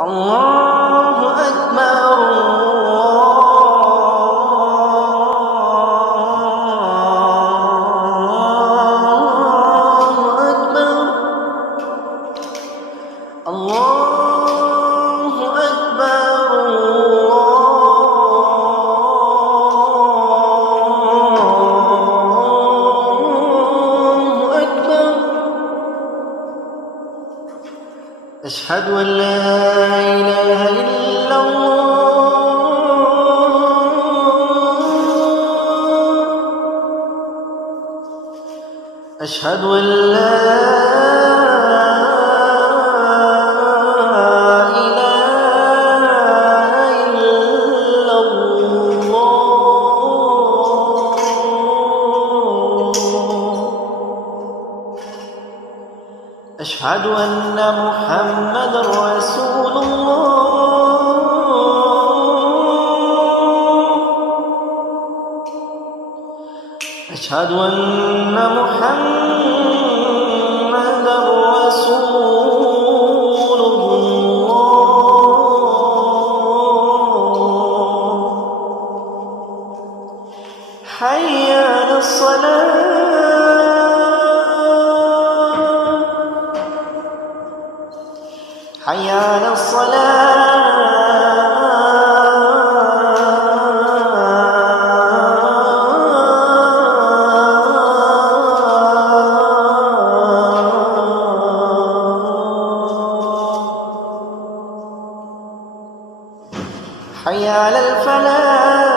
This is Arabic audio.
الله أكبر الله أكبر الله أكبر الله أكبر. أشهد أن لا إله إلا الله. أشهد أن لا إله إلا الله. أشهد أن محمدًا رسول الله. أشهد أن محمدًا رسول الله. حي على الصلاة حي على الصلاة حي على الفلاح